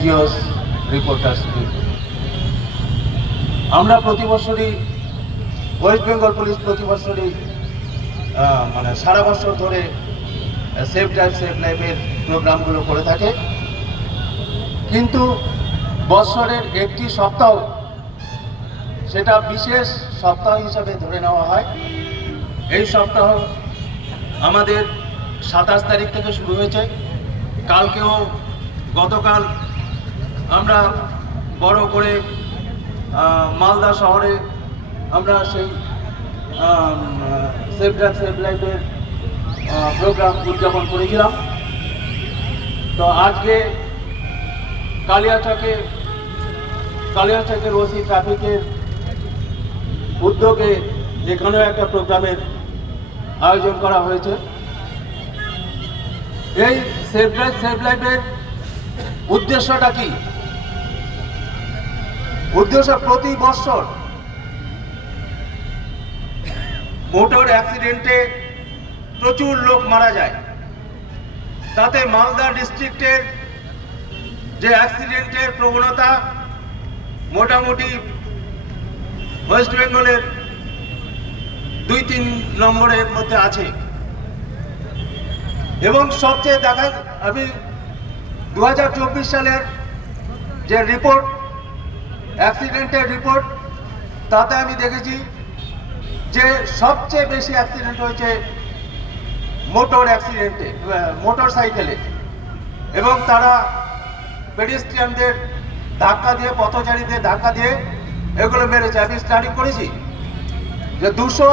Reporters আমরা প্রতি বছরই ওয়েস্ট বেঙ্গল পুলিশ প্রতি বছরই মানে সারা বছর ধরে সেফ ড্রাইভ সেফ লাইফের প্রোগ্রামগুলো করে থাকে, কিন্তু বছরের একটি সপ্তাহ সেটা বিশেষ সপ্তাহ হিসাবে ধরে নেওয়া হয়। এই সপ্তাহ আমাদের 27 তারিখ থেকে শুরু হয়েছে। কালকেও গতকাল আমরা বড় করে মালদা শহরে আমরা সেই সেফ ড্রাইভ সেফ লাইফের প্রোগ্রাম উদযাপন করেছিলাম। তো আজকে কালিয়াচকের ওসি ট্রাফিকের উদ্যোগে এখানেও একটা প্রোগ্রামের আয়োজন করা হয়েছে। এই সেফ ড্রাইভ সেফ লাইফের উদ্দেশ্যটা কি? উদ্দেশ্য প্রতি বছর মোটর অ্যাক্সিডেন্টে প্রচুর লোক মারা যায়। তাতে মালদা ডিস্ট্রিক্টের যে অ্যাক্সিডেন্টের প্রবণতা মোটামুটি ওয়েস্ট বেঙ্গলের 2-3 নম্বরের মধ্যে আছে। এবং সবচেয়ে আমি 2024 সালের যে রিপোর্ট, অ্যাক্সিডেন্টের রিপোর্ট, তাতে আমি দেখেছি যে সবচেয়ে বেশি অ্যাক্সিডেন্ট হয়েছে মোটর সাইকেলে, এবং তারা পেডেস্ট্রিয়ানদের ধাক্কা দিয়ে, পথচারীদের ধাক্কা দিয়ে এগুলো মেরেছে। আমি স্টাডি করেছি যে 200